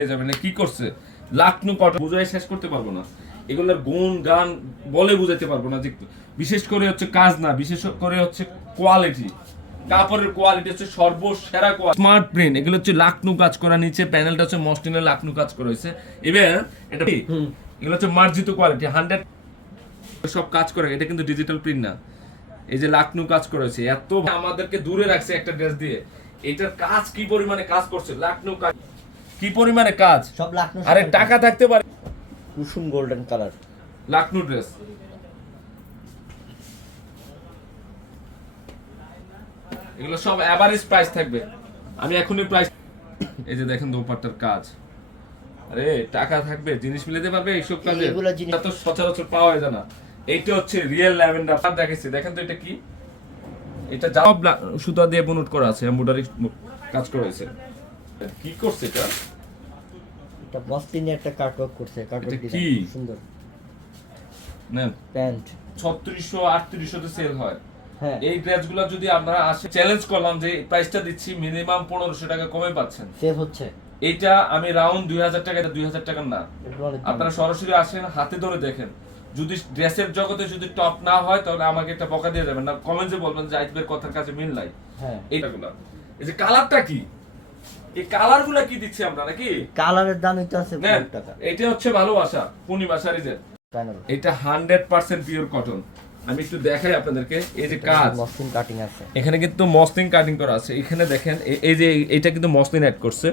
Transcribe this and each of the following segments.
যাবেন না কি করছে? লাখনু কটন বুঝাই শেষ করতে পারব না। এগুলোর গুণ গান বলে বুঝাতে পারব না যে বিশেষ করে হচ্ছে কাজ না বিশেষ করে হচ্ছে কোয়ালিটি কাপড়ের কোয়ালিটি হচ্ছে সর্বসেরা কোয়ালিটি স্মার্ট প্রিন্ট এগুলো হচ্ছে লাখনু কাজ করা নিচে প্যানেলটা হচ্ছে মসটিনের লাখনু কাজ করা হয়েছে। এবার এটা এগুলো হচ্ছে মার্জিত কোয়ালিটি হান্ড্রেড সব কাজ করে এটা কিন্তু ডিজিটাল প্রিন্ট না। এই যে লাখনু কাজ করেছে এত আমাদেরকে দূরে রাখছে একটা ড্রেস দিয়ে। এটার কাজ কি পরিমাণে কাজ করছে? লাখনু কাজ কি পরিমাণে কাজ? সব লাখনো আরে টাকা থাকতে পারে। কুসুম গোল্ডেন কালার। লাখনু ড্রেস। এগুলো সব অ্যাভারেজ প্রাইস থাকবে। আমি এখনই প্রাইস এই যে দেখেন দোপাট্টার কাজ। আরে টাকা থাকবে জিনিস মিলাতে পারবে এইসব কাজে? এগুলো এটা তো সচরাচর পাওয়া যায় না। এইটা হচ্ছে রিয়েল ল্যাভেন্ডার আপনার দেখেছি দেখেন তো এটা কি? এটা যা সব সুতা দিয়ে বুনট করা আছে এমব্রয়ডারি কাজ করা হয়েছে। কি করছে এটা? এটা মসলিনে একটা কাটওয়ার্ক করছে কাটওয়ার্ক কি? সুন্দর। নেন। প্যান্ট ছত্রিশশো আটত্রিশশো সেল হয়। হ্যাঁ। এই ড্রেসগুলো যদি আমরা আসে চ্যালেঞ্জ করলাম যে প্রাইসটা দিচ্ছি মিনিমাম পনেরোশো টাকা কমে পাচ্ছেন সেভ হচ্ছে। এইটা আমি রাউন্ড দুই হাজার টাকা দুই হাজার টাকার না। আপনারা সরাসরি আসেন হাতে ধরে দেখেন। যদি ড্রেসের জগতে যদি টপ না হয় তাহলে আমাকে একটা বকা দিয়ে যাবেন না। কমেন্টে বলবেন যে আইতবের কথার কাছে মিল নাই। হ্যাঁ। এইটাগুলা এই যে কালারটা কি? এই কালারগুলা কি দিচ্ছি আমরা নাকি? কালারের দামই তো আছে নেন, বহুত টাকা। এটা হচ্ছে ভালোবাসা পূর্ণিমা সারিজের এটা হান্ড্রেড পার্সেন্ট পিওর কটন আমি একটু দেখাই আপনাদেরকে এই যে কাজ। মসলিন কাটিং আছে। এখানে কিন্তু মসলিন কাটিং করা আছে। এখানে দেখেন এই যে এটা কিন্তু মসলিন অ্যাড করছে।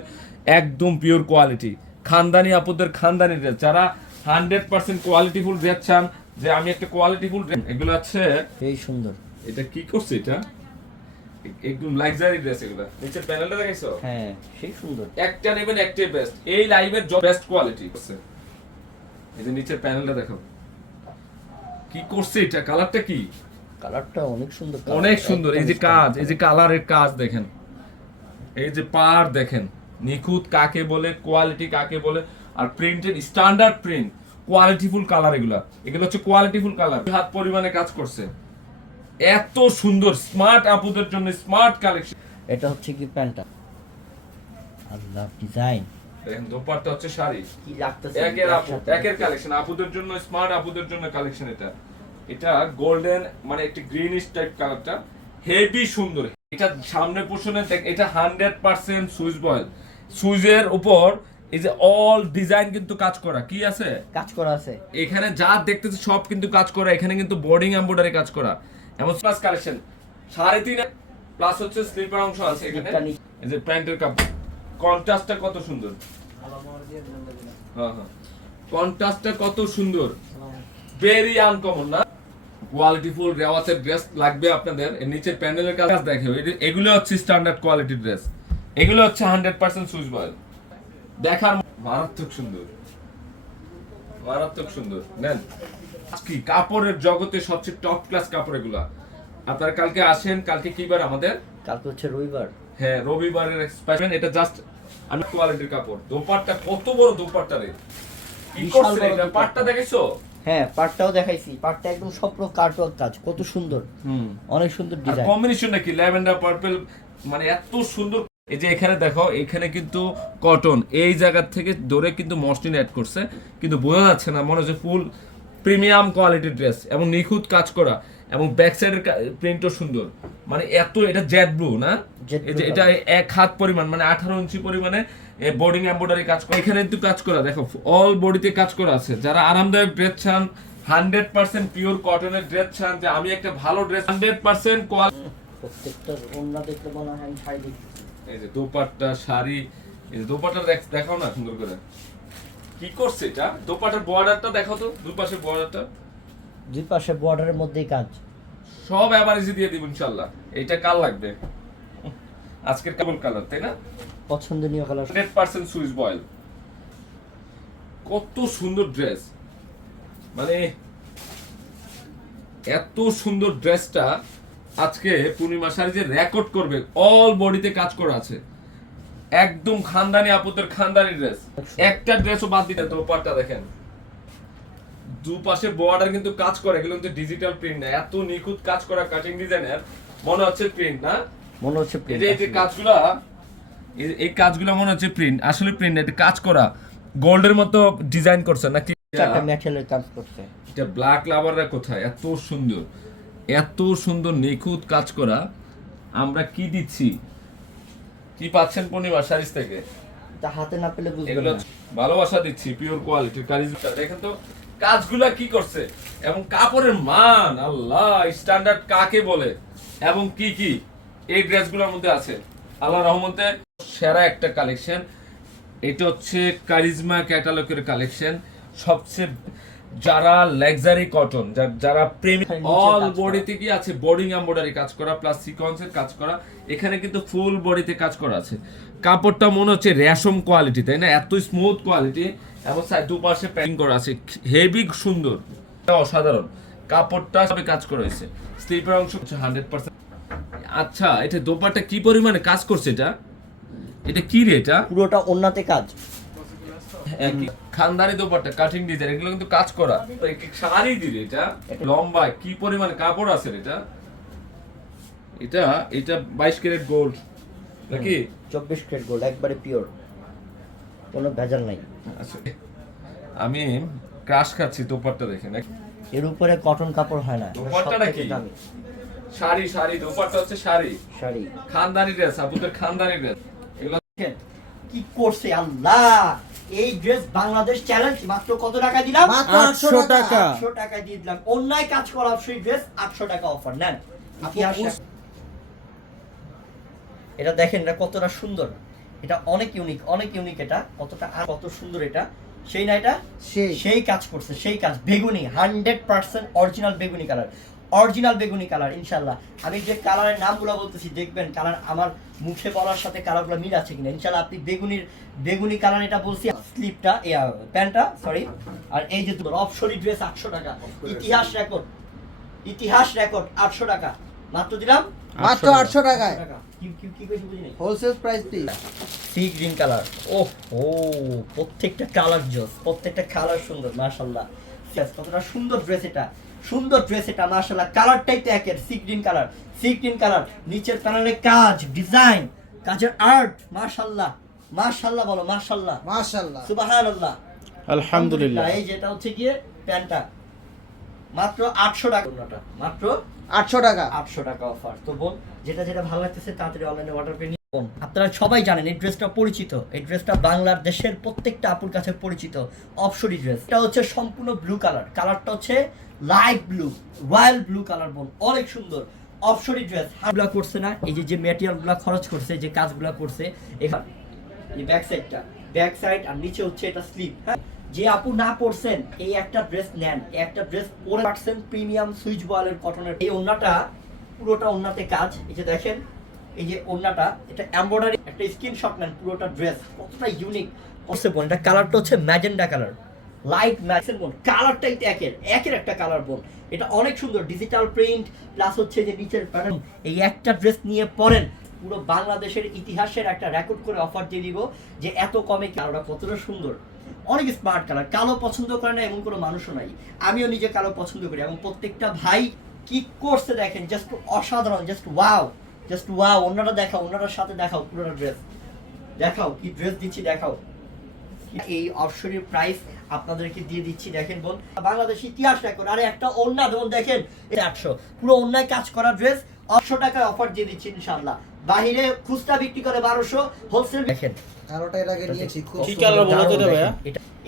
একদম পিওর কোয়ালিটি খানদানি আপুদের খানদানি ড্রেস যারা হান্ড্রেড পার্সেন্ট কোয়ালিটিফুল ড্রেস চান যে আমি একটা কোয়ালিটি কোয়ালিটিফুল এগুলো আছে এই সুন্দর। এটা কি করছে এটা? একদম লাক্সারি ড্রেস এগুলো। নিচের প্যানেলটা দেখাইছো? হ্যাঁ সেই সুন্দর। একটা নেবেন একটাই বেস্ট এই লাইভের বেস্ট কোয়ালিটি এই যে নিচের প্যানেলটা দেখো। কি করছে এটা? কালারটা কি? কালারটা অনেক সুন্দর অনেক সুন্দর। এই যে কাজ এই যে কালারের কাজ দেখেন। এই যে পার দেখেন। নিখুঁত কাকে বলে কোয়ালিটি কাকে বলে আর প্রিন্টের স্ট্যান্ডার্ড প্রিন্ট কোয়ালিটিফুল কালার এগুলা। এগুলো হচ্ছে কোয়ালিটিফুল কালার হাত পরিমাণে কাজ করছে। এত সুন্দর স্মার্ট আপুদের জন্য স্মার্ট কালেকশন এটা হচ্ছে কি প্যান্টটা? আল্লাহ ডিজাইন দেখেন দোপাট্টা হচ্ছে শাড়ি। কি লাগতেছে একের আপু একের কালেকশন আপুদের জন্য স্মার্ট আপুদের জন্য কালেকশন এটা। এটা গোল্ডেন মানে একটি গ্রিনিশ টাইপ কালারটা হেভি সুন্দর। এটা সামনে পোর্শনে দেখ এটা হান্ড্রেড পার্সেন্ট সুইচ বয়েল সুইচের উপর এই যে অল ডিজাইন কিন্তু কাজ করা। কি আছে? কাজ করা আছে। এখানে যা দেখতেছে সব কিন্তু কাজ করা। এখানে কিন্তু বোর্ডিং এমব্রয়ডারি কাজ করা। এমন প্লাস কালেকশন সাড়ে তিন প্লাস হচ্ছে স্লিপার অংশ আছে এখানে। নিচে। এই যে প্যান্টের কাপড়। কন্ট্রাস্টটা কত সুন্দর? হ্যাঁ হ্যাঁ। কন্ট্রাস্টটা কত সুন্দর? ভেরি আনকমন না? কোয়ালিটিফুল রেওয়াতের ড্রেস লাগবে আপনাদের। এর নিচের প্যানেলের কাজ দেখে। এগুলো হচ্ছে স্ট্যান্ডার্ড কোয়ালিটির ড্রেস এগুলো হচ্ছে হান্ড্রেড পার্সেন্ট সুইচ বয়েল দেখার মারাত্মক সুন্দর। মারাত্মক সুন্দর। নেন। কি? কাপড়ের জগতে সবচেয়ে টপ ক্লাস কাপড় এগুলা। আপনারা কালকে আসেন কালকে কি বার আমাদের? কালকে হচ্ছে রবিবার। হ্যাঁ রবিবারের স্পেশাল এটা জাস্ট আমি কোয়ালিটির কাপড়। দোপাট্টা কত বড় দোপাট্টা রে? কি করছে এটা? পাটটা দেখেছ? হ্যাঁ পাটটাও দেখাইছি। পাটটা একদম স্বপ্ন কাটওয়ার্ক কাজ কত সুন্দর। হুম। অনেক সুন্দর ডিজাইন কম্বিনেশন নাকি? ল্যাভেন্ডার পার্পল মানে এত সুন্দর। এই যে এখানে দেখো এখানে কিন্তু কটন এই জায়গা থেকে ধরে কিন্তু মসলিন অ্যাড করছে। কিন্তু বোঝা যাচ্ছে না মনে হচ্ছে ফুল প্রিমিয়াম কোয়ালিটির ড্রেস এবং নিখুঁত কাজ করা এবং ব্যাক সাইডের প্রিন্টও সুন্দর। মানে এত এটা জেড ব্লু না? এটা এক হাত পরিমাণ মানে আঠারো ইঞ্চি পরিমাণে বোর্ডিং এম্বয়ডারি কাজ করা। এখানে কিন্তু কাজ করা দেখো অল বডিতে কাজ করা আছে। যারা আরামদায়ক ড্রেস চান হান্ড্রেড পার্সেন্ট পিওর কটনের ড্রেস চান যে আমি একটা ভালো ড্রেস হান্ড্রেড পার্সেন্ট কোয়ালিটি প্রত্যেকটা মনে হয় আমি শাড়ি এই যে দোপাট্টা শাড়ি এই যে দোপাট্টা দেখ- দেখাও না সুন্দর করে। কি করছে এটা? দোপাট্টার বর্ডারটা দেখাও তো দুপাশের বর্ডারটা দুই পাশে বর্ডারের মধ্যেই কাজ। সব অ্যাভারেজে দিয়ে দিব ইনশাল্লাহ এইটা কাল লাগবে? আজকের কেবল কালার তাই না? পছন্দনীয় colour hundred percent Swiss voile কত সুন্দর ড্রেস মানে এত সুন্দর ড্রেসটা আজকে পূর্ণিমা শাড়ি যে রেকর্ড করবে অল বডিতে কাজ করা আছে। একদম খানদানি আপুদের খানদানি ড্রেস একটা ড্রেসও বাদ দিতে দোপাট্টা দেখেন। দুপাশে বর্ডার কিন্তু কাজ করে এগুলো কিন্তু ডিজিটাল প্রিন্ট না। এত নিখুঁত কাজ করা কাটিং ডিজাইনের মনে হচ্ছে প্রিন্ট না? মনে হচ্ছে যে এই যে কাজগুলা এই- কাজগুলো মনে হচ্ছে প্রিন্ট আসলে প্রিন্ট এটা কাজ করা। গোল্ডের মতো ডিজাইন করছে নাকি? চারটা ম্যাটেরিয়ালের কাজ করছে। এটা ব্ল্যাক লাভাররা কোথায়? এত সুন্দর এত সুন্দর নিখুঁত কাজ করা। আমরা কি দিচ্ছি? কি পাচ্ছেন পূর্ণিমা শাড়িজ থেকে? হাতে না পেলে বুঝবেন না। ভালোবাসা দিচ্ছি পিওর কোয়ালিটির কারিজটা দেখেন তো কাজগুলা কি করছে? এবং কাপড়ের মান আল্লাহ স্ট্যান্ডার্ড কাকে বলে? এবং কি কি? এই ড্রেসগুলোর মধ্যে আছে। আল্লাহ রহমতে সেরা একটা কালেকশন এটা হচ্ছে কারিজমা ক্যাটালগের কালেকশন সবচেয়ে যারা লাক্সারি কটন যারা প্রেমী অল বডিতে কি আছে? বোর্ডিং এমব্রয়ডারি কাজ করা প্লাস সিকোয়েন্সের কাজ করা এখানে কিন্তু ফুল বডিতে কাজ করা আছে। কাপড়টা মনে হচ্ছে রেশম কোয়ালিটি তাই না? এত স্মুথ কোয়ালিটি এবং সাইড দুপাশে প্যাকিং করা আছে। হেভি সুন্দর। অসাধারণ। কাপড়টা সবে কাজ করা হয়েছে। স্লিপের অংশ হচ্ছে হান্ড্রেড পার্সেন্ট আচ্ছা এটা দোপাট্টা কি পরিমাণে কাজ করছে এটা? এটা কি রে এটা? পুরোটা ওন্নাতে কাজ। একই। খানদানি দোপাট্টা কাটিং ডিজাইন এগুলো কিন্তু কাজ করা। এক এক শাড়ি দিলে এটা লম্বা কি পরিমাণ কাপড় আছে এটা? এটা এটা বাইশ ক্যারেট গোল্ড নাকি? চব্বিশ ক্যারেট গোল্ড একবারে পিওর কোনো ভেজাল নাই। আচ্ছা আমি ক্রাশ খাচ্ছি দোপাট্টা দেখেন এক- এর উপরে কটন কাপড় হয় না। দোপাট্টাটা কি? শাড়ি শাড়ি দোপাট্টা হচ্ছে শাড়ি। শাড়ি। খানদানি ড্রেস আপুদের খানদানি ড্রেস এগুলো দেখেন, কি করছে আল্লাহ! এই ড্রেস বাংলাদেশ চ্যালেঞ্জ মাত্র কত টাকা দিলাম? মাত্র 800 টাকা। আটশো টাকা দিয়ে দিলাম। অন্যায় কাজ করা সেই ড্রেস আটশো টাকা অফার নেন বুঝ- এটা দেখেন এটা কতটা সুন্দর। এটা অনেক ইউনিক অনেক ইউনিক এটা। কতটা আর কত সুন্দর এটা। সেই না এটা? সেই। সেই কাজ করছে সেই কাজ। বেগুনি হান্ড্রেড পার্সেন্ট অরিজিনাল বেগুনি কালার অরিজিনাল বেগুনি কালার ইনশাল্লাহ আমি যে কালারের নামগুলো বলতেছি দেখবেন কালার আমার মুখে বলার সাথে কালারগুলো মিল আছে কিনা। ইনশাল্লাহ আপনি বেগুনির বেগুনি কালার এটা বলছি স্লিপটা প্যান্টটা সরি আর এই যে তোমার অপসরি ড্রেস আটশো টাকা। ইতিহাস রেকর্ড ইতিহাস রেকর্ড আটশো টাকা। মাত্র দিলাম? মাত্র 800 টাকায়। Wholesale price please sea green colour ও ও প্রত্যেকটা কালার জোস প্রত্যেকটা কালার সুন্দর মাশাল্লাহ Yes, কতটা সুন্দর ড্রেস এটা। সুন্দর ড্রেস এটা মাশাল্লাহ কালারটাই তো একের sea green colour sea green colour নিচের প্যানেলে কাজ ডিজাইন কাজের আর্ট মাশাল্লাহ মাশাল্লাহ বলো মাশাল্লাহ মাশাআল্লাহ। সুবহানাল্লাহ। আলহামদুলিল্লাহ। এই যেটা হচ্ছে গিয়ে প্যান্টটা। মাত্র আটশো টাকা। মাত্র 800 টাকা। আটশো টাকা অফার তো বল যেটা যেটা ভালো লাগতেছে তাড়াতাড়ি অনলাইনে অর্ডার করে নিন বোন, আপনারা সবাই জানেন এই ড্রেসটা পরিচিত। এই ড্রেসটা বাংলার দেশের প্রত্যেকটা আপুর কাছে পরিচিত। অপসরি ড্রেস। এটা হচ্ছে সম্পূর্ণ ব্লু কালার কালারটা হচ্ছে light blue royal blue colour বোন অনেক সুন্দর। অপসরি ড্রেস। হাগুলা করছে না এই যে যে ম্যাটেরিয়ালগুলো খরচ করছে যে কাজগুলো করছে এখানে এই ব্যাক সাইডটা ব্যাক সাইড আর নিচে হচ্ছে এটা স্লিপ হ্যাঁ? যে আপু না পরছেন এই একটা ড্রেস নেন। এই একটা ড্রেস পরে পাচ্ছেন প্রিমিয়াম সুইচ বয়েলের কটনের এই ওন্নাটা পুরোটা ওন্নাতে কাজ। এই যে দেখেন এই যে ওন্নাটা এটা এমব্রয়ডারি একটা স্ক্রিনশট নেন পুরোটা ড্রেস কতটা ইউনিক বোন এটা কালারটা হচ্ছে ম্যাজেন্ডা কালার লাইট ম্যাক্সেন বোন কালারটাই তো একের একের একটা কালার বোন এটা অনেক সুন্দর ডিজিটাল প্রিন্ট প্লাস হচ্ছে যে নিচের প্যাটার্ন এই একটা ড্রেস নিয়ে পরেন, পুরো বাংলাদেশের ইতিহাসের একটা রেকর্ড করে অফার দিয়ে দিব যে এত কমে কালোটা কতটা সুন্দর। অনেক স্মার্ট কালার কালো পছন্দ করে না এমন কোনো মানুষও নাই। আমিও নিজে কালো পছন্দ করি এবং প্রত্যেকটা ভাই কি করছে দেখেন জাস্ট অসাধারণ জাস্ট ওয়াও জাস্ট ওয়াও অন্যটা দেখাও অন্যটার সাথে দেখাও পুরোটা ড্রেস দেখাও কি ড্রেস দিচ্ছি দেখাও। এই অপশনের প্রাইস আপনাদেরকে দিয়ে দিচ্ছি দেখেন বোন। বাংলাদেশ ইতিহাস রেকর্ড আরে একটা অন্যা যেমন দেখেন আটশো। পুরো অন্যায় কাজ করা ড্রেস আটশো টাকায় অফার দিয়ে দিচ্ছি ইনশাল্লাহ বাহিরে খুচরা বিক্রি করে বারোশো হোলসেল দেখেন।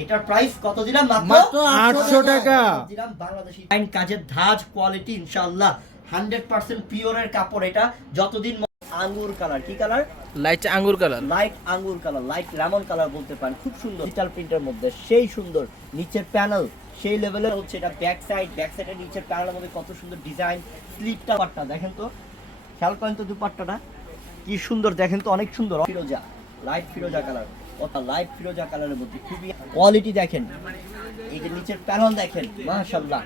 এটার প্রাইস কত দিলাম মাত্র? 800 টাকা। দিলাম বাংলাদেশি কাজের ধাজ কোয়ালিটি ইনশাআল্লাহ। হান্ড্রেড পার্সেন্ট পিওরের কাপড় এটা যতদিন আঙ্গুর কালার। কি কালার? লাইট আঙ্গুর কালার। লাইট আঙ্গুর কালার লাইট লেমন কালার বলতে পারেন। খুব সুন্দর ডিজিটাল প্রিন্টের মধ্যে সেই সুন্দর নিচের প্যানেল সেই লেভেলের হচ্ছে এটা ব্যাক সাইড ব্যাক সাইডের নিচের প্যানেলের মধ্যে কত সুন্দর ডিজাইন স্লিপটা পাটটা দেখেন তো। খেয়াল করেন তো দুপাট্টাটা। কি সুন্দর দেখেন তো অনেক সুন্দর। ফিরোজা লাইট ফিরোজা কালার। অথবা লাইট ফিরোজা কালারের মধ্যে খুবই কোয়ালিটি দেখেন। এই যে নিচের প্যানেল দেখেন মাশাল্লাহ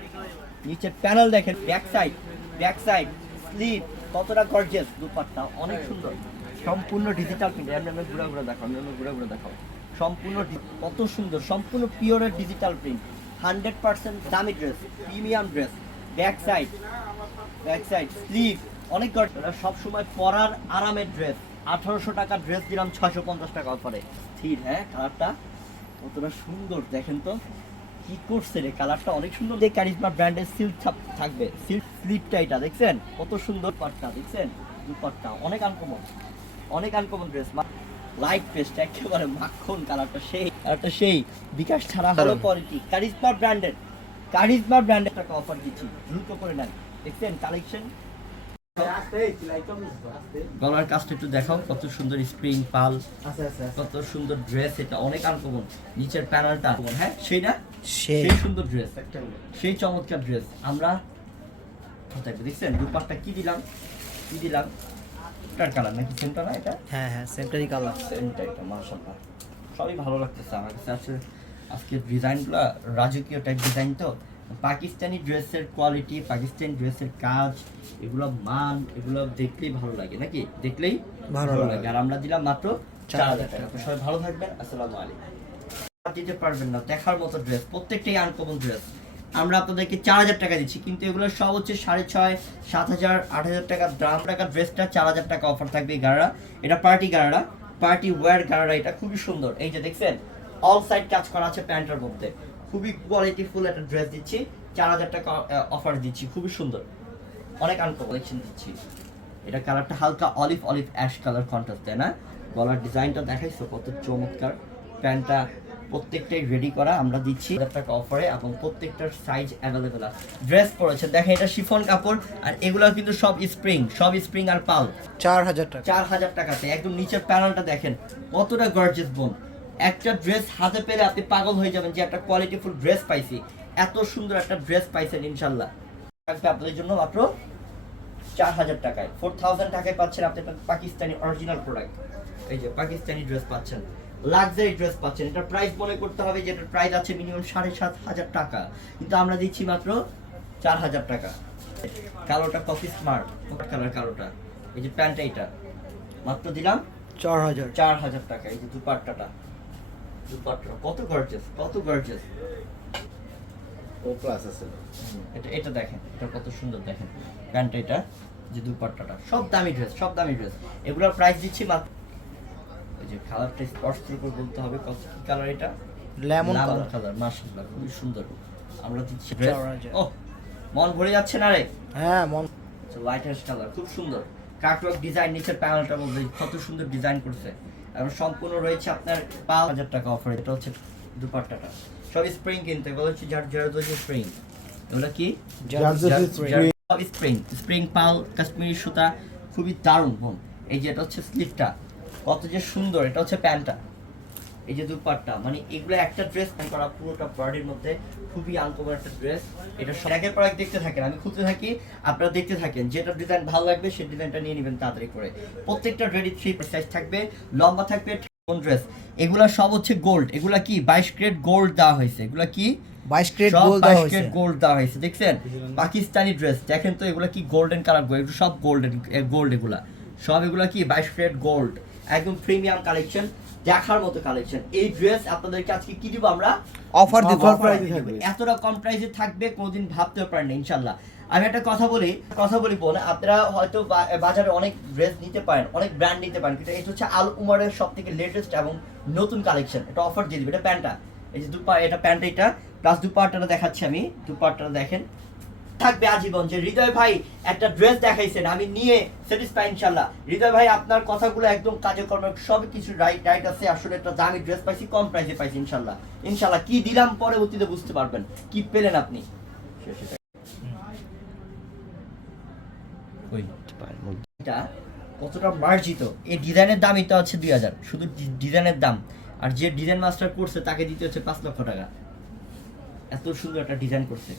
নিচের প্যানেল দেখেন back side back side sleeve, কতটা গর্জিয়াস দুপাট্টা, অনেক সুন্দর। সম্পূর্ণ ডিজিটাল প্রিন্ট এমনি আমি ঘুরে ঘুরে দেখাও, এমনি ঘুরে ঘুরে দেখাও। সম্পূর্ণ কত সুন্দর, সম্পূর্ণ পিওরের ডিজিটাল প্রিন্ট হান্ড্রেড পার্সেন্ট দামি dress premium dress back side back side sleeve অনেক গর্জ সব সময় পরার আরামের ড্রেস আঠারোশো টাকা ড্রেস দিলাম, ছয়শো পঞ্চাশ টাকা অফারে স্থির হ্যাঁ কালারটা কতটা সুন্দর, দেখেন তো। কি করছে রে? কালারটা অনেক সুন্দর। যে ক্যারিজমা ব্র্যান্ডের সিল্ক থাকবে। সিল্ক স্লিপটা এটা দেখছেন? কত সুন্দর পাটটা দেখছেন? দুপাটটা অনেক আনকমন অনেক আনকমন ড্রেস লাইট পেস্ট একেবারে মাখন কালারটা সেই কালারটা সেই। বিকাশ ছাড়া ভালো কোয়ালিটি কারিজমা ব্র্যান্ডেড কারিজমা ব্র্যান্ডের টাকা অফার দিচ্ছি। দ্রুত করে নেন। দেখছেন? কালেকশন গলার কাজটা একটু দেখাও। কত সুন্দর স্প্রিং পাল। কত সুন্দর ড্রেস এটা অনেক আনকমন নিচের প্যানেলটা হ্যাঁ? সেই না? সেই সুন্দর ড্রেস সেই চমৎকার ড্রেস আমরা দেখছেন? দুপাটটা কি দিলাম? কি দিলাম? এটার কালার নাকি সেমটা না এটা? হ্যাঁ হ্যাঁ কালার সেমটা এটা মাশাআল্লাহ। সবই ভালো লাগতেছে। আমার কাছে আছে আজকে ডিজাইনগুলো রাজকীয় টাইপ ডিজাইন তো। পাকিস্তানি ড্রেসের কোয়ালিটি পাকিস্তানি ড্রেসের কাজ এগুলো মান এগুলো দেখলেই ভালো লাগে নাকি? দেখলেই ভালো লাগে। আর আমরা দিলাম মাত্র চার হাজার টাকা। সবাই ভালো থাকবেন। আসসালামু আলাইকুম। দিতে পারবেন না, দেখার মতো ড্রেস প্রত্যেকটাই আনকমন ড্রেস আমরা আপনাদেরকে চার হাজার টাকা দিচ্ছি, কিন্তু এগুলো সব হচ্ছে সাড়ে ছয়, সাত হাজার, আট হাজার টাকা দাম টাকা ড্রেসটা চার হাজার টাকা অফার থাকবে এই গাড়া এটা পার্টি গাড়া পার্টি ওয়্যার গাড়া এটা খুবই সুন্দর। এই যে দেখছেন অল সাইড কাজ করা আছে প্যান্টের মধ্যে। খুবই কোয়ালিটিফুল একটা ড্রেস দিচ্ছি, চার হাজার টাকা অফার দিচ্ছি, খুবই সুন্দর। অনেক আনকলেকশন দিচ্ছি। এটা কালারটা হালকা olive olive ash colour contrast তাই না? গলার ডিজাইনটা দেখাইছো, কত চমৎকার। প্যান্টটা প্রত্যেকটাই রেডি করা আমরা দিচ্ছি। টাকা অফারে এবং প্রত্যেকটার সাইজ অ্যাভেলেবেল আছে। ড্রেস পরেছে। দেখেন এটা শিফন কাপড় আর এগুলো কিন্তু সব স্প্রিং সব স্প্রিং আর পাল চার হাজার টাকা। চার হাজার টাকাতে। একদম নিচের প্যানেলটা দেখেন কতটা গর্জিয়াস বোন একটা ড্রেস হাতে পেলে আপনি পাগল হয়ে যাবেন যে একটা কোয়ালিটিফুল ড্রেস পাইছি। এত সুন্দর একটা ড্রেস পাইছেন ইনশাল্লাহ থাকবে আপনাদের জন্য মাত্র চার হাজার টাকায়। ফোর থাউজেন্ড টাকায় পাচ্ছেন আপনি একটা পাকিস্তানি অরিজিনাল প্রোডাক্ট এই যে পাকিস্তানি ড্রেস পাচ্ছেন। লাক্সারি ড্রেস পাচ্ছেন। এটা প্রাইস মনে করতে হবে যে এটার প্রাইস আছে মিনিমাম সাড়ে সাত হাজার টাকা। কিন্তু আমরা দিচ্ছি মাত্র চার হাজার টাকা। কালোটা কফি স্মার্ট কালার কালোটা। এই যে প্যান্টটা এটা। মাত্র দিলাম চার হাজার। চার হাজার টাকা। এই যে দুপাট্টাটা। দুপাট্টা। কত গর্জেস কত গর্জেস ও ক্লাস আছে। এটা এটা দেখেন এটা কত সুন্দর দেখেন। প্যান্ট এটা যে দুপাট্টাটা। সব দামি ড্রেস সব দামি ড্রেস এগুলোর প্রাইস দিচ্ছি মাত্র যে কালারটা স্পষ্ট করে বলতে হবে কত কি কালার এটা? লেমন কালার কালার মাশাআল্লাহ খুবই সুন্দর। আমরা দিচ্ছি ও মন ভরে যাচ্ছে না রে? হ্যাঁ মন। লাইট হ্যাশ কালার খুব সুন্দর। কাটওয়ার্ক ডিজাইন নিচের প্যানেলটার মধ্যে কত সুন্দর ডিজাইন করছে। এবং সম্পূর্ণ রয়েছে আপনার পাঁচ হাজার টাকা অফার এটা হচ্ছে দুপাট্টাটা। সব স্প্রিং কিন্তু এগুলো হচ্ছে যার জারদোজি স্প্রিং এগুলো কি? স্প্রিং স্প্রিং পাল কাশ্মীরি সুতা খুবই দারুণ বোন এই যে এটা হচ্ছে স্লিপটা। কত যে সুন্দর এটা হচ্ছে প্যান্টটা। এই যে দুপাট্টা মানে এগুলো একটা ড্রেস প্যান্ট করা পুরোটা বডির মধ্যে খুবই আনকমন একটা ড্রেস এটা সব একের পর এক দেখতে থাকেন। আমি খুঁজতে থাকি আপনারা দেখতে থাকেন। যেটা ডিজাইন ভালো লাগবে সেই ডিজাইনটা নিয়ে নেবেন তাড়াতাড়ি করে। প্রত্যেকটা রেডি থ্রি সাইজ থাকবে লম্বা থাকবে কোন ড্রেস এগুলা সব হচ্ছে গোল্ড এগুলা কি? বাইশ গ্রেড গোল্ড দেওয়া হয়েছে। এগুলা কি? বাইশ ক্রেট সব গোল দেওয়া হয়েছে। গোল্ড দেওয়া হয়েছে দেখছেন? পাকিস্তানি ড্রেস দেখেন তো এগুলা কি গোল্ডেন কালার গোল্ড এগুলো সব গোল্ডেন গোল্ড এগুলা। সব এগুলা কি? বাইশ ক্যারেট গোল্ড একদম প্রিমিয়াম কালেকশন দেখার মতো কালেকশন। এই ড্রেস আপনাদেরকে আজকে কি দিব আমরা? Offer দিব। থাকবে। এতটা কম প্রাইসে থাকবে কোনোদিন ভাবতেও পারেন না ইনশাল্লাহ। আমি একটা কথা বলি কথা বলি বোন আপনারা হয়তো বাজারে অনেক ড্রেস নিতে পারেন অনেক ব্র্যান্ড নিতে পারেন কিন্তু এটা হচ্ছে আল উমারের সব থেকে লেটেস্ট এবং নতুন কালেকশন এটা অফার দিয়ে দিবে এটা প্যান্টটা। এই যে দুপা এটা প্যান্ট এটা প্লাস দুপাট্টাটা দেখাচ্ছি আমি। দুপাট্টাটা দেখেন। থাকবে আজীবন যে হৃদয় ভাই একটা ড্রেস দেখাইছেন আমি নিয়ে স্যাটিসফাই ইনশাল্লাহ। হৃদয় ভাই আপনার কথাগুলো একদম কাজে কর্মে সব কিছু রাইট রাইট আছে আসলে একটা দামি ড্রেস পাইছি কম প্রাইসে পাইছি ইনশাল্লাহ। ইনশাল্লাহ কি দিলাম পরবর্তীতে বুঝতে পারবেন কি পেলেন আপনি? এটা কতটা মার্জিত? এই ডিজাইনের দাম এটা হচ্ছে দুই হাজার শুধু ডিজাইনের দাম। আর যে ডিজাইন মাস্টার করছে তাকে দিতে হচ্ছে পাঁচ লক্ষ টাকা। এত সুন্দর একটা ডিজাইন করছে।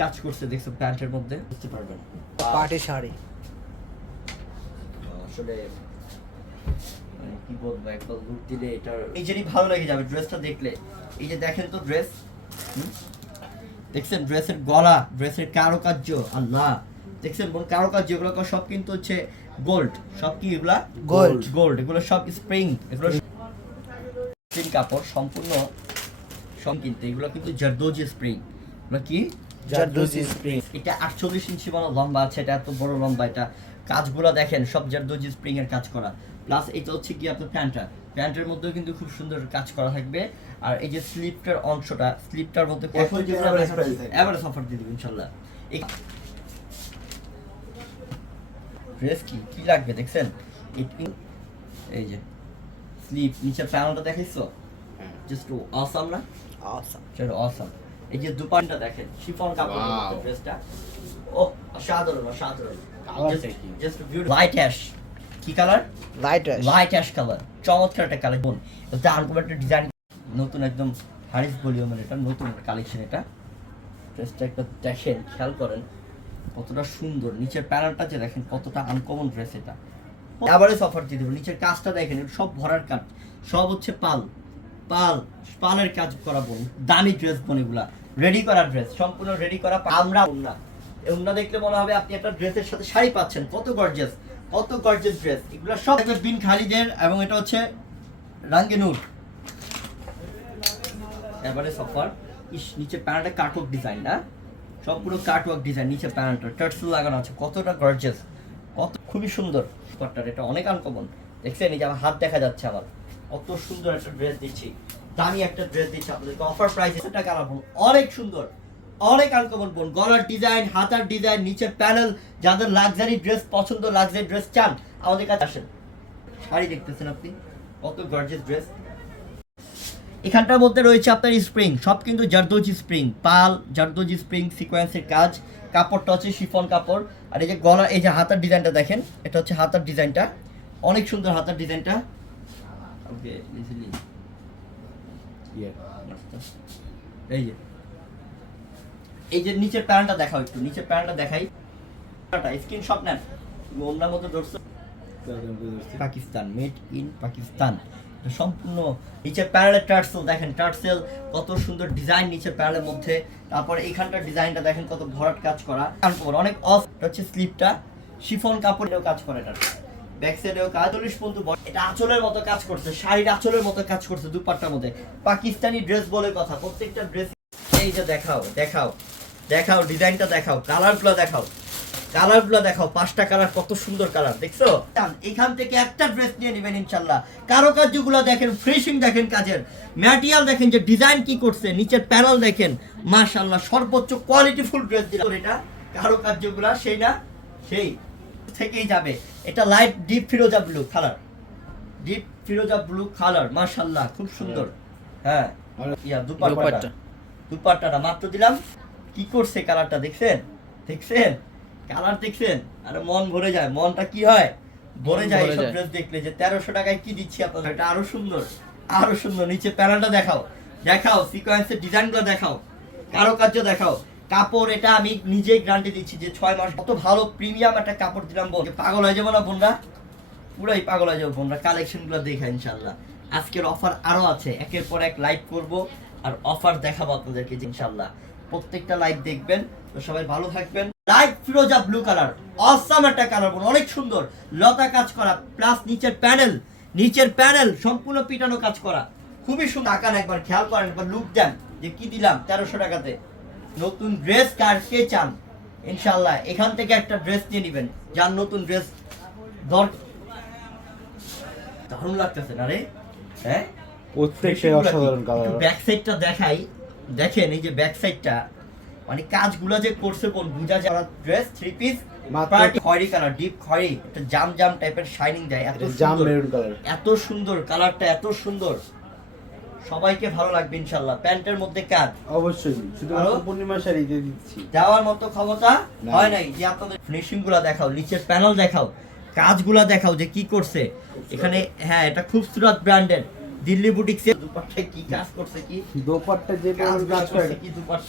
কাজ করছে দেখছ প্যান্টের মধ্যে। বুঝতে পারবেন পার্টি শাড়ি। আসলে মানে কি বলব একবার লুক দিলে এটা ভালো লেগে যাবে ড্রেসটা দেখলে। এই যে দেখেন তো ড্রেস। দেখছেন ড্রেসের গলা ড্রেসের কারুকার্য আল্লাহ। দেখছেন বোন কারুকার্য এগুলো সব কিন্তু হচ্ছে গোল্ড সব কি এগুলা? Gold. গোল্ড এগুলো সব স্প্রিং এগুলো স্প্রিং কাপড় সম্পূর্ণ সব কিন্তু এগুলো কিন্তু জারদোজি স্প্রিং এগুলো কি? জারদোজি স্প্রিং এটা আটচল্লিশ ইঞ্চি বড় লম্বা আছে এটা এত বড় লম্বা এটা কাজগুলো দেখেন সব জারদোজি স্প্রিং এর কাজ করা। প্লাস এটা হচ্ছে কি আপনার প্যান্টটা। প্যান্টের মধ্যেও কিন্তু খুব সুন্দর কাজ করা থাকবে। আর এই যে স্লিপটার অংশটা স্লিপটার মধ্যে। এভারেজ অফার দিয়ে দেবো ইনশাল্লাহ। ড্রেস কি? কি লাগবে দেখছেন? এই- যে স্লিপ নিচে প্যানেলটা দেখাইছো? জাস্ট অসাম না. সেটা অসাম এই যে দুপানটা দেখেন শিফন কাপড় ড্রেসটা ও অসাধারণ অসাধারণ। জাস্ট লাইট অ্যাশ কি colour ash. Light ash colour চমৎকার একটা কালার বোন এটা ডিজাইন নতুন একদম হারিস ভলিউমের এটা নতুন কালেকশন এটা। ড্রেসটা একটা দেখেন খেয়াল করেন। কতটা সুন্দর। নিচের প্যানেলটা যে দেখেন কতটা আনকমন ড্রেস এটা। আবারও দিয়ে দেবো। নিচের কাজটা দেখেন সব ভরার কাজ। সব হচ্ছে পাল। পাল, পালের কাজ করা বোন, দামি ড্রেস বোন এগুলা। রেডি করা ড্রেস সম্পূর্ণ রেডি করা আমরা ওন্না এই ওন্না দেখলে মনে হবে আপনি একটা ড্রেসের সাথে শাড়ি পাচ্ছেন। কত গর্জিয়াস কত গর্জিয়াস ড্রেস এগুলো সব বিন খালিদের এবং এটা হচ্ছে রাঙ্গেনুর। এবারে সফার। ইস, নিচে প্যান্টটা কাটওয়ার্ক ডিজাইন না? সম্পূর্ণ কাটওয়ার্ক ডিজাইন নিচে প্যান্টটা। টার্সেল লাগানো আছে, কতটা গর্জিয়াস কত খুবই সুন্দর। এটা অনেক আনকমন দেখছেন, এই যে আমার হাত দেখা যাচ্ছে আমার। কত সুন্দর একটা ড্রেস দিচ্ছি। দামি একটা ড্রেস দিচ্ছি আপনাদেরকে। অফার প্রাইস টাকা রাখুন অনেক সুন্দর। অনেক আনকমন বোন গলার ডিজাইন হাতার ডিজাইন নিচের প্যানেল যাদের লাক্সারি ড্রেস পছন্দ লাক্সারি ড্রেস চান, আমাদের কাছে আসেন। শাড়ি দেখতেছেন আপনি? কত গর্জিয়াস ড্রেস এখানটার মধ্যে রয়েছে আপনার স্প্রিং সব কিন্তু জারদোজি স্প্রিং পাল, জারদোজি স্প্রিং সিকোয়েন্সের কাজ। কাপড়টা হচ্ছে শিফন কাপড়। আর এই যে গলা এই যে হাতার ডিজাইনটা দেখেন, এটা হচ্ছে হাতার ডিজাইনটা অনেক সুন্দর হাতার ডিজাইনটা ওকে ইজিলি এই যে এই যে নিচের প্যান্টটা দেখাও একটু নিচের প্যান্টটা দেখাই। স্ক্রিনশট নেন। ওমরার মধ্যে ধরছো। Pakistan made in Pakistan. সম্পূর্ণ নিচের প্যারালের টার্সেল দেখেন টার্সেল কত সুন্দর ডিজাইন নিচের প্যারালের মধ্যে। তারপরে এইখানটার ডিজাইনটা দেখেন কত ভরাট কাজ করা। অনেক অফ হচ্ছে স্লিপটা শিফন কাপড়েও কাজ করে এটা। ব্যাক সাইডেও কাজ চল্লিশ পর্যন্ত। এটা আঁচলের মতো কাজ করছে, শাড়ির আঁচলের মতো কাজ করছে দুপাট্টার মধ্যে। পাকিস্তানি ড্রেস বলে কথা, প্রত্যেকটা ড্রেস এই যে দেখাও দেখাও দেখাও, ডিজাইনটা দেখাও, কালারগুলো দেখাও কালারগুলো দেখাও, পাঁচটা কালার, কত সুন্দর কালার, দেখছ? এখান থেকে একটা ড্রেস নিয়ে নেবেন ইনশাল্লাহ। কারও কার্যগুলো দেখেন ফ্রেশিং দেখেন কাজের। ম্যাটেরিয়াল দেখেন যে ডিজাইন কি করছে, নিচের প্যানেল দেখেন। মাশাল্লাহ, সর্বোচ্চ কোয়ালিটি ফুল ড্রেস দিলাম। এটা কারও কার্যগুলো সেই না? সেই। থেকেই যাবে। এটা লাইট ডিপ ফিরোজা ব্লু কালার ডিপ ফিরোজা ব্লু কালার মাশাল্লাহ খুব সুন্দর। হ্যাঁ। ইয়া দুপাট্টা। দুপাট্টাটা মাত্র দিলাম। কি করছে কালারটা দেখছেন? দেখছেন? কালার দেখছেন? আরে মন ভরে যায়। মনটা কি হয়? ভরে যায় এইসব ড্রেস দেখলে যে তেরোশো টাকায় কি দিচ্ছি আপনাদের? এটা আরও সুন্দর আরও সুন্দর। নিচে প্যানেলটা দেখাও। দেখাও সিকোয়েন্সের ডিজাইনগুলো দেখাও। কারও কারুকার্য দেখাও। কাপড় এটা আমি নিজেই গ্যারান্টি দিচ্ছি যে ছয় মাস কত ভালো প্রিমিয়াম একটা কাপড় দিলাম বোন পাগল হয়ে যাব না বোনরা? পুরাই পাগল হয়ে যাব বোনরা। কালেকশনগুলো দেখা ইনশাল্লাহ আজকের অফার আরও আছে। একের পর এক লাইভ করব আর অফার দেখাবো আপনাদেরকে ইনশাল্লাহ প্রত্যেকটা লাইভ দেখবেন। তো সবাই ভালো থাকবেন। লাইট ফিরোজা ব্লু কালার অসাম একটা কালার বোন। অনেক সুন্দর। লতা কাজ করা। প্লাস নিচের প্যানেল নিচের প্যানেল সম্পূর্ণ পিটানো কাজ করা। খুবই সুন্দর। আকার একবার, খেয়াল করেন একবার লুক দেন যে কি দিলাম তেরোশো টাকাতে। নতুন ড্রেস কার কে চান? ইনশাল্লাহ এখান থেকে একটা ড্রেস নিয়ে নেবেন যার নতুন ড্রেস দর দারুণ লাগতেছে না রে? হ্যাঁ? প্রত্যেকটাই অসাধারণ কালার ব্যাক সাইডটা দেখাই। দেখেন এই যে ব্যাক সাইডটা মানে কাজগুলো যে করছে কোন বুঝা যাওয়া ড্রেস থ্রি পিস পার্টি খয়েরি কালার ডিপ খয়েরি একটা জাম জাম টাইপের শাইনিং দেয় এত জাম মেরুন কালার এত সুন্দর কালারটা এত সুন্দর। সবাইকে ভালো লাগবে ইনশাল্লাহ প্যান্টের মধ্যে কাজ। অবশ্যই। শুধু পূর্ণিমা শাড়ি দিয়ে দিচ্ছি। যাওয়ার মতো ক্ষমতা। হয় নাই যে আপনাদের ফিনিশিংগুলা দেখাও নিচের প্যানেল দেখাও কাজগুলা দেখাও যে কি করছে। এখানে হ্যাঁ এটা খুব সুরাত ব্র্যান্ডের। দিল্লি বুটিক্সে দুপাট্টায় কি কাজ করছে কি? দোপাট্টা যে কাজ কাজ করে করছে কি দুপাট্টা?